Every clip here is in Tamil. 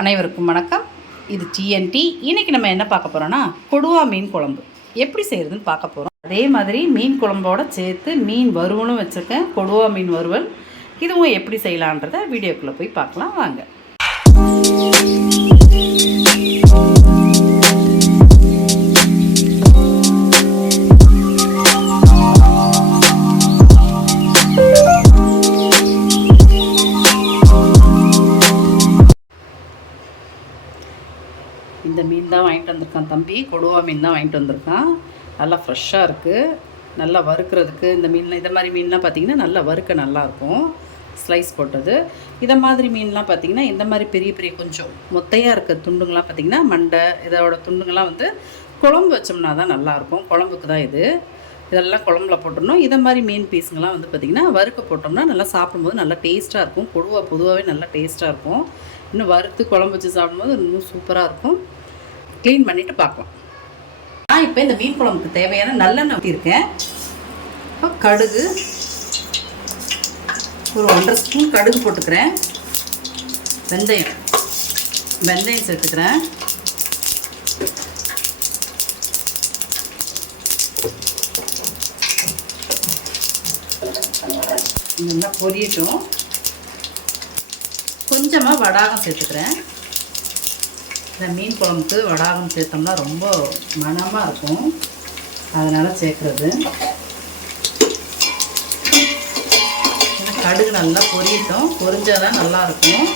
அனைவருக்கும் வணக்கம். இது டிஎன்டி இன்றைக்கி நம்ம என்ன பார்க்க போகிறோன்னா கொடுவா மீன் குழம்பு. எப்படி செய்கிறதுன்னு பார்க்க போகிறோம் அதே மாதிரி மீன் குழம்போட சேர்த்து மீன் வறுவலும் வச்சுருக்கேன். கொடுவா மீன் வறுவல். இதுவும் எப்படி செய்யலான்றத வீடியோக்குள்ளே போய் பார்க்கலாம். வாங்க. தம்பி கொடுவா மீன் தான் வாங்கிட்டு வந்திருக்கான். நல்லா ஃப்ரெஷ்ஷாக இருக்குது நல்லா வறுக்கிறதுக்கு இந்த மீன் இந்த மாதிரி மீன்லாம் பார்த்திங்கன்னா நல்லா வறுக்க நல்லாயிருக்கும் ஸ்லைஸ் போட்டது. இதை மாதிரி மீன்லாம் பார்த்திங்கன்னா இந்த மாதிரி பெரிய பெரிய கொஞ்சம் மொத்தையாக இருக்க துண்டுங்கள்லாம் பார்த்திங்கன்னா மண்டை இதோட துண்டுங்கள்லாம் வந்து குழம்பு வச்சோம்னா தான் நல்லாயிருக்கும் குழம்புக்கு தான் இது. இதெல்லாம் குழம்புல போட்டுடணும். இதை மாதிரி மீன் பீஸுங்கெல்லாம் வந்து பார்த்திங்கன்னா வறுக்க போட்டோம்னா நல்லா சாப்பிடும்போது நல்லா டேஸ்ட்டாக இருக்கும். கொடுவா பொதுவாகவே நல்லா டேஸ்ட்டாக இருக்கும். இன்னும் வறுத்து குழம்பு வச்சு சாப்பிடும்போது இன்னும் சூப்பராக இருக்கும். க்ளீன் பண்ணிவிட்டு பார்க்கலாம் நான் இப்போ இந்த மீன் குழம்புக்கு தேவையான நல்லெண்ணெய் ஊற்றிருக்கேன் இப்போ கடுகு ஒரு ஒன்றரை ஸ்பூன் கடுகு போட்டுக்கிறேன். வெந்தயம் வெந்தயம் சேர்த்துக்கிறேன். நல்லா பொரியட்டும். கொஞ்சமாக வடாகம் சேர்த்துக்கிறேன். இந்த மீன் குழம்புக்கு வடாகம் சேர்த்தோம்னா ரொம்ப மணமாக இருக்கும். அதனால் சேர்க்குறது. கடுகு நல்லா பொரியட்டும். பொரிஞ்சால் தான் நல்லாயிருக்கும்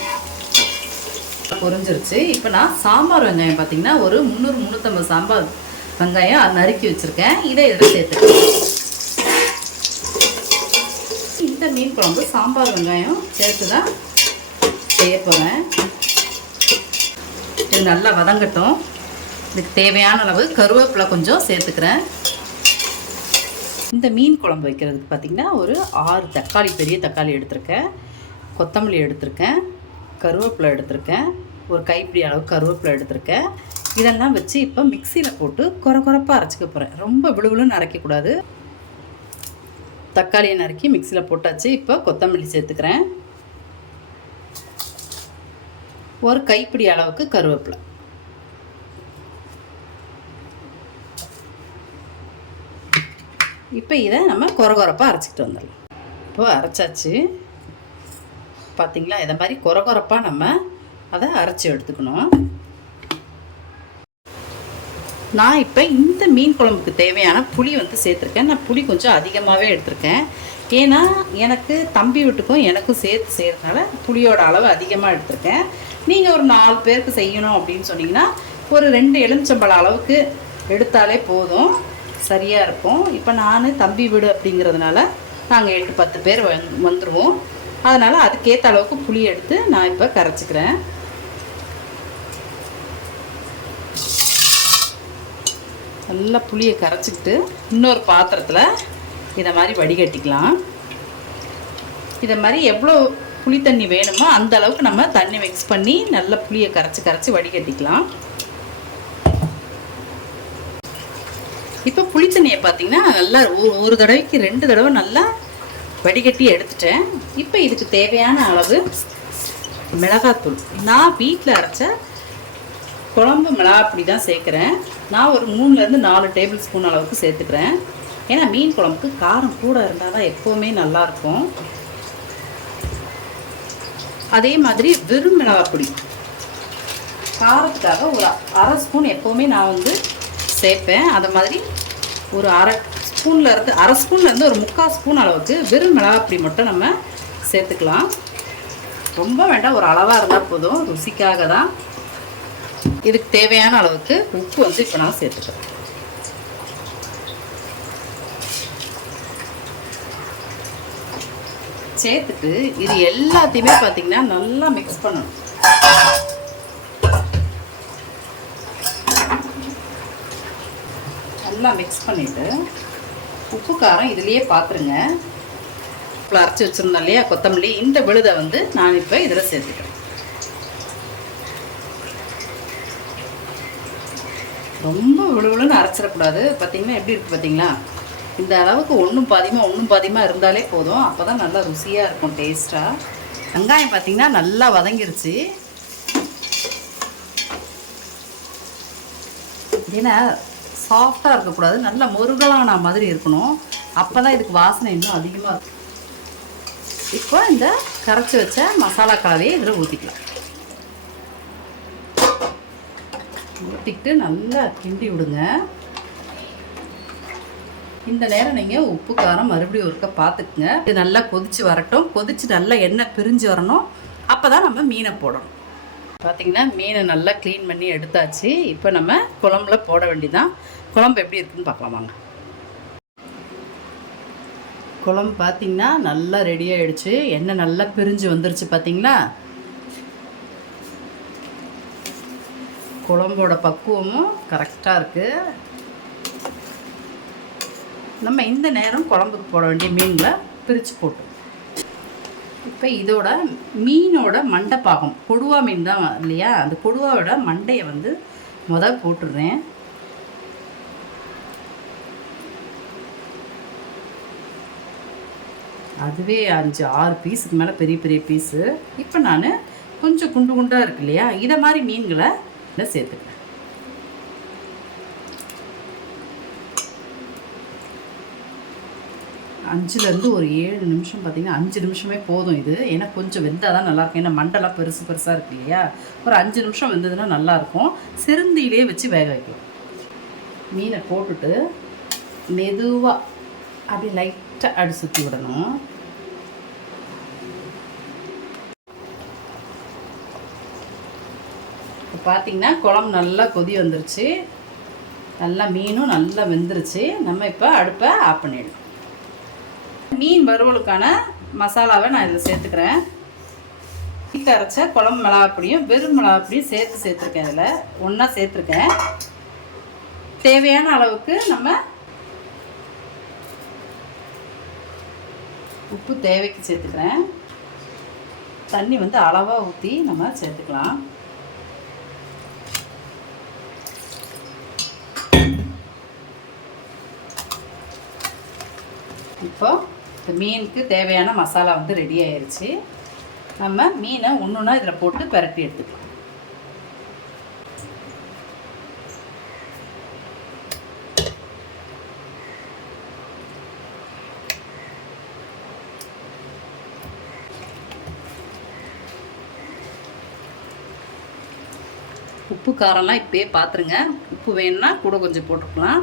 பொரிஞ்சிருச்சு. இப்போ நான் சாம்பார் வெங்காயம் பார்த்தீங்கன்னா ஒரு முந்நூறு முந்நூற்றம்பது சாம்பார் வெங்காயம் நறுக்கி வச்சுருக்கேன். இதை இதில் சேர்த்துக்கிறேன் இந்த மீன் குழம்பு சாம்பார் வெங்காயம் சேர்த்து தான் செய்ய போகிறேன் இது நல்லா வதங்கட்டும். இதுக்கு தேவையான அளவு கருவேப்பிலை கொஞ்சம் சேர்த்துக்கிறேன். இந்த மீன் குழம்பு வைக்கிறதுக்கு பார்த்திங்கன்னா ஒரு ஆறு தக்காளி பெரிய தக்காளி எடுத்திருக்கேன். கொத்தமல்லி எடுத்திருக்கேன். கருவேப்பிலை எடுத்திருக்கேன். ஒரு கைப்பிடி அளவு கருவேப்பிலை எடுத்திருக்கேன். இதெல்லாம் வச்சு இப்போ மிக்சியில் போட்டு குறை குறைப்பாக அரைச்சிக்க போகிறேன் ரொம்ப விழுவிலும் நரைக்கக்கூடாது தக்காளியை நறுக்கி மிக்சியில் போட்டாச்சு. இப்போ கொத்தமல்லி சேர்த்துக்கிறேன். ஒரு கைப்பிடி அளவுக்கு கருவேப்பிலை. இப்போ இதை நம்ம குறை அரைச்சிக்கிட்டு வந்துடலாம். இப்போ அரைச்சாச்சு. பார்த்தீங்களா? இதை மாதிரி குறை நம்ம அதை அரைச்சி எடுத்துக்கணும். நான் இப்போ இந்த மீன் குழம்புக்கு தேவையான புளி வந்து சேர்த்துருக்கேன். நான் புளி கொஞ்சம் அதிகமாகவே எடுத்திருக்கேன். ஏன்னா எனக்கு தம்பி வீட்டுக்கும் எனக்கும் சேர்த்து செய்கிறதுனால புளியோட அளவு அதிகமாக எடுத்திருக்கேன். நீங்கள் ஒரு நாலு பேருக்கு செய்யணும் அப்படின்னு சொன்னீங்கன்னா ஒரு ரெண்டு எலுமிச்சம்பழம் அளவுக்கு எடுத்தாலே போதும். சரியாக இருக்கும். இப்போ நான் தம்பி வீடு அப்படிங்கிறதுனால நாங்கள் எட்டு பத்து பேர் வந் வந்துடுவோம் அதனால் அதுக்கேற்ற அளவுக்கு புளி எடுத்து நான் இப்போ கரைச்சிக்கிறேன். நல்லா புளியை கரைச்சிக்கிட்டு இன்னொரு பாத்திரத்தில் இதை மாதிரி வடிகட்டிக்கலாம். இதை மாதிரி எவ்வளோ புளி தண்ணி வேணுமோ அந்த அளவுக்கு நம்ம தண்ணி மிக்ஸ் பண்ணி நல்லா புளியை கரைச்சி கரைச்சி வடிகட்டிக்கலாம். இப்போ புளி தண்ணியை பார்த்தீங்கன்னா நல்லா ஒரு ஒரு தடவைக்கு ரெண்டு தடவை நல்லா வடிகட்டி எடுத்துட்டேன். இப்போ இதுக்கு தேவையான அளவு மிளகாத்தூள். நான் வீட்டில் அரைச்ச குழம்பு மிளகாப்பொடி தான் சேர்க்குறேன். நான் ஒரு மூணுலேருந்து நாலு டேபிள் ஸ்பூன் அளவுக்கு சேர்த்துக்கிறேன். ஏன்னா மீன் குழம்புக்கு காரம் கூட இருந்தால் தான் எப்போவுமே நல்லாயிருக்கும் அதே மாதிரி வெறும் மிளகாப்பொடி. காரத்துக்காக ஒரு அரை ஸ்பூன் எப்போவுமே நான் வந்து சேர்ப்பேன். அது மாதிரி ஒரு அரை ஸ்பூனில் இருந்து அரை ஸ்பூன்லேருந்து ஒரு முக்கால் ஸ்பூன் அளவுக்கு வெறும் மிளகாப்பொடி மட்டும் நம்ம சேர்த்துக்கலாம். ரொம்ப வேண்டாம் ஒரு அளவாக இருந்தால் போதும். ருசிக்காக தான். இதுக்கு தேவையான அளவுக்கு உப்பு வந்து இப்போ நான் சேர்த்துக்கிறேன். சேர்த்துட்டு இது எல்லாத்தையுமே பார்த்தீங்கன்னா நல்லா மிக்ஸ் பண்ணணும். நல்லா மிக்ஸ் பண்ணிவிட்டு உப்பு காரம் இதுலேயே பார்த்துருங்க இப்போ அரைச்சி வச்சுருந்தோம் இல்லையா கொத்தமல்லி. இந்த விழுதை வந்து நான் இப்போ இதில் சேர்த்துக்கிறேன். ரொம்ப விழுவிழுன்னு அரைச்சிடக்கூடாது. பார்த்தீங்கன்னா எப்படி இருக்குது பார்த்தீங்களா இந்த அளவுக்கு ஒன்றும் பாதியமாக ஒன்றும் பாதியமாக இருந்தாலே போதும். அப்போ தான் நல்லா ருசியாக இருக்கும் டேஸ்ட்டாக வெங்காயம் பார்த்திங்கன்னா நல்லா வதங்கிருச்சு. ஏன்னா சாஃப்டாக இருக்கக்கூடாது. நல்ல முருகலான மாதிரி இருக்கணும். அப்போ தான் இதுக்கு வாசனை இன்னும் அதிகமாக இருக்கும். இப்போ இந்த கரைச்சி வச்ச மசாலா கலவையை இதில் ஊற்றிக்கலாம் ஊற்றிக்கிட்டு நல்லா கிண்டி விடுங்க. இந்த நேரம் நீங்கள் உப்பு காரம் மறுபடியும் ஒருக்க பார்த்துக்குங்க இது நல்லா கொதித்து வரட்டும். கொதித்து நல்லா எண்ணெய் பிரிஞ்சு வரணும். அப்போ தான் நம்ம மீனை போடணும். பார்த்திங்கன்னா மீனை நல்லா க்ளீன் பண்ணி எடுத்தாச்சு. இப்போ நம்ம குழம்புல போட வேண்டிதான் குழம்பு எப்படி இருக்குன்னு பார்க்கலாம் வாங்க. குழம்பு பார்த்தீங்கன்னா நல்லா ரெடி ஆயிடுச்சு. எண்ணெய் நல்லா பிரிஞ்சு வந்துருச்சு பார்த்திங்களா குழம்போட பக்குவமும் கரெக்டாக இருக்குது நம்ம இந்த நேரம் குழம்புக்கு போட வேண்டிய மீன்களை பிரித்து போட்டோம். இப்போ இதோட மீனோட மண்டை பாகம் கொடுவா மீன் தான் இல்லையா? அந்த கொடுவாவோட மண்டையை வந்து முதல் போட்டுடுறேன் அதுவே அஞ்சு ஆறு பீஸுக்கு மேலே பெரிய பெரிய பீஸு. இப்போ நான் கொஞ்சம் குண்டு குண்டாக இருக்கு இல்லையா? இதை மாதிரி மீன்களை இதை சேர்த்துக்கிறேன். அஞ்சுலேருந்து ஒரு ஏழு நிமிஷம் பார்த்தீங்கன்னா அஞ்சு நிமிஷமே போதும் இது. ஏன்னா கொஞ்சம் வெந்தால் தான் நல்லாயிருக்கும். ஏன்னா மண்டெல்லாம் பெருசு பெருசாக இருக்கு இல்லையா? ஒரு அஞ்சு நிமிஷம் வெந்ததுன்னா நல்லாயிருக்கும். சிறுந்தியிலே வச்சு வேக வைக்கும் மீனை போட்டுட்டு மெதுவாக அப்படி லைட்டாக அடி சுற்றி விடணும் இப்போ பார்த்தீங்கன்னா குழம்பு நல்லா கொதி வந்துருச்சு. நல்லா மீனும் நல்லா வெந்துருச்சு. நம்ம இப்போ அடுப்பை ஆஃப் பண்ணிடலாம். மீன் வறுவலுக்கான மசாலாவை நான் இதில் சேர்த்துக்கிறேன். வீட்டில் அரைச்ச குழம்பு மிளகாப்பொடியும் வெறும் மிளகாப்பொடியும் சேர்த்து சேர்த்துருக்கேன் இதில். ஒன்றா சேர்த்துருக்கேன். தேவையான அளவுக்கு நம்ம உப்பு தேவைக்கு சேர்த்துக்கிறேன். தண்ணி வந்து அளவாக ஊற்றி நம்ம சேர்த்துக்கலாம் இப்போ இந்த மீனுக்கு தேவையான மசாலா வந்து ரெடி ஆயிடுச்சு நம்ம மீனை ஒன்று ஒன்றா இதில் போட்டு பரட்டி எடுத்துக்கலாம். உப்பு காரம்லாம் இப்போயே பார்த்துருங்க உப்பு வேணும்னா கூட கொஞ்சம் போட்டுக்கலாம்.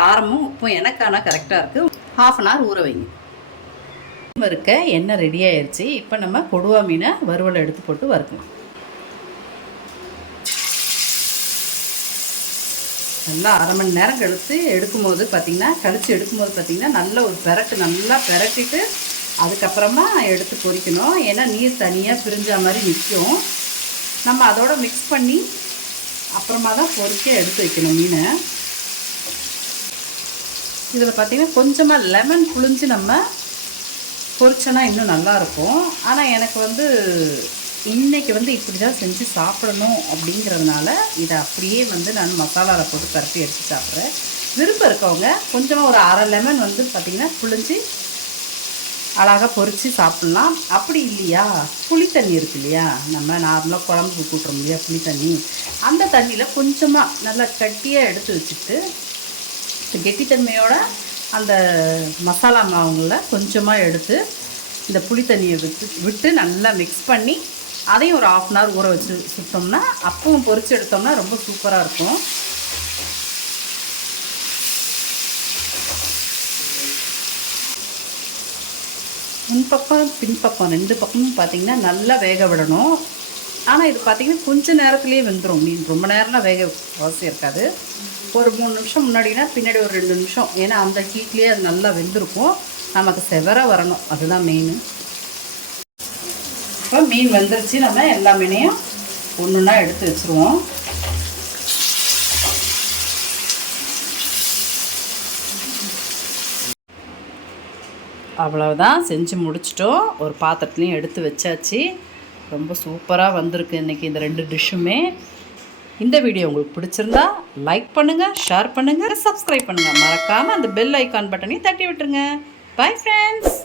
காரமும் உப்பும் எனக்கான கரெக்டாக இருக்குது ஹாஃப் அன் ஹவர் ஊற வைங்க. வறுக்க எண்ணெய் ரெடி ஆயிடுச்சு இப்போ நம்ம கொடுவா மீனை வறுவலை எடுத்து போட்டு வறுக்கலாம். நல்லா அரை மணி நேரம் கழித்து எடுக்கும்போது பார்த்திங்கன்னா கழித்து எடுக்கும்போது பார்த்திங்கன்னா நல்ல ஒரு பெரட்டு நல்லா பெரட்டிட்டு அதுக்கப்புறமா எடுத்து பொரிக்கணும் ஏன்னா நீர் தனியாக பிரிஞ்ச மாதிரி நிற்கும் நம்ம அதோட மிக்ஸ் பண்ணி அப்புறமா தான் பொறிக்க எடுத்து வைக்கணும் மீனை. இதில் பார்த்திங்கன்னா கொஞ்சமாக லெமன் புளிஞ்சு நம்ம பொரிச்சோன்னா இன்னும் நல்லாயிருக்கும். ஆனால் எனக்கு வந்து இன்றைக்கி வந்து இப்படி தான் செஞ்சு சாப்பிடணும் அப்படிங்கிறதுனால இதை அப்படியே வந்து நான் மசாலாவில் போட்டு பரப்பி எடுத்து சாப்பிட்றேன். விருப்பம் இருக்கவங்க கொஞ்சமாக ஒரு அரை லெமன் வந்து பார்த்திங்கன்னா புழிஞ்சு அழகாக பொறித்து சாப்பிட்லாம். அப்படி இல்லையா? புளி தண்ணி இருக்கு இல்லையா? நம்ம நார்மலாக குழம்புக்கு கூட்டுறோம் இல்லையா புளி தண்ணி? அந்த தண்ணியில் கொஞ்சமாக நல்லா கட்டியாக எடுத்து வச்சுட்டு கெட்டித்தன்மையோட அந்த மசாலா மாவுங்களில் கொஞ்சமாக எடுத்து இந்த புளி தண்ணியை விட்டு விட்டு நல்லா மிக்ஸ் பண்ணி அதையும் ஒரு ஆஃப் அன் ஹவர் ஊற வச்சு சுட்டோம்னா அப்பவும் பொறிச்சு எடுத்தோம்னா ரொம்ப சூப்பராக இருக்கும். முன்பக்கம் பின்பக்கம் ரெண்டு பக்கமும் பார்த்திங்கன்னா நல்லா வேக விடணும். ஆனால் இது பார்த்திங்கன்னா கொஞ்சம் நேரத்துலேயே வெந்துடும் மீன் ரொம்ப நேரம்லாம் வேக அவசியம் இருக்காது. ஒரு மூணு நிமிஷம் முன்னாடினா பின்னாடி ஒரு ரெண்டு நிமிஷம். ஏன்னா அந்த ஹீட்லேயே அது நல்லா வெந்திருக்கும். நமக்கு செவர வரணும். அதுதான் மெயின் இப்போ மீன் வெந்துருச்சு. நம்ம எல்லா மீனையும் ஒன்று ஒன்றா எடுத்து வச்சுருவோம். அவ்வளவுதான் செஞ்சு முடிச்சிட்டோம். ஒரு பாத்திரத்துலையும் எடுத்து வச்சாச்சு. ரொம்ப சூப்பராக வந்திருக்கு இன்றைக்கி இந்த ரெண்டு டிஷ்ஷுமே இந்த வீடியோ உங்களுக்கு பிடிச்சிருந்தா லைக் பண்ணுங்கள் ஷேர் பண்ணுங்கள் சப்ஸ்கிரைப் பண்ணுங்கள் மறக்காமல் அந்த பெல் ஐக்கான் பட்டனையும் தட்டி விட்டுருங்க. Bye friends